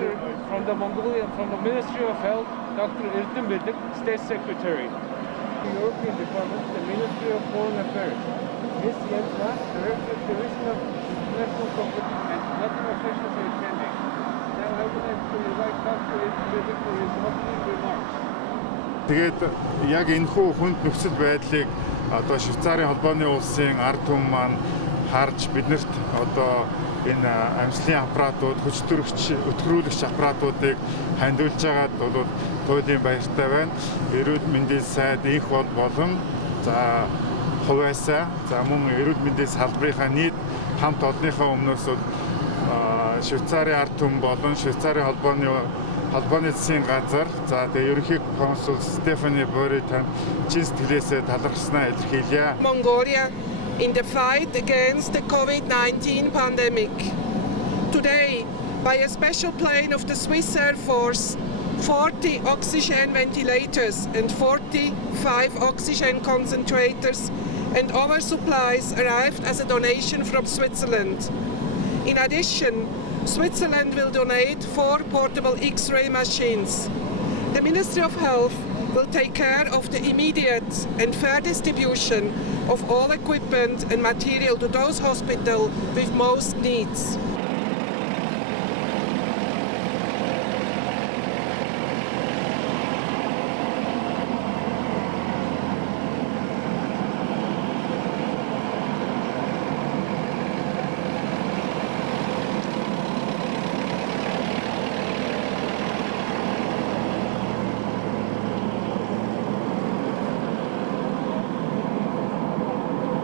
Dr. from the Ministry of Health, Dr. Ertem Bilik, State Secretary. The European Department, the Ministry of Foreign Affairs. Ms. Yeltsin, Director of Division of International Cooperation, and other officials are attending. Now I would like to invite Dr. Ertem Bilik for his opening remarks. Тэгээд яг энэхүү хүнд нөхцөл байдлыг одоо Швейцарын холбооны улсын ард түмэн маань харж биднэрт одоо энэ амьслын аппаратууд, хүчтөрөгч, өтгөрүүлэгч аппаратуудыг хандуулж байгаад бол туйлын баяртай байна. Эрүүл мэндийн сайд, их бол болон за хувьяасаа за мөн эрүүл мэндийн салбарынхаа нийт хамт олонныхаа өмнөөс бол Швейцарын ард түмэн болон Швейцарын холбооны засгийн газар за тэгээ ерөнхий консул Стефани Бори тань чин сэтгэлээсээ талархснаа илэрхийлье. Mongolia in the fight against the COVID-19 pandemic. Today, by a special plane of the Swiss Air Force, 40 oxygen ventilators and 45 oxygen concentrators and other supplies arrived as a donation from Switzerland. In addition, Switzerland will donate 4 portable X-ray machines. The Ministry of Health will take care of the immediate and fair distribution of all equipment and material to those hospitals with most needs.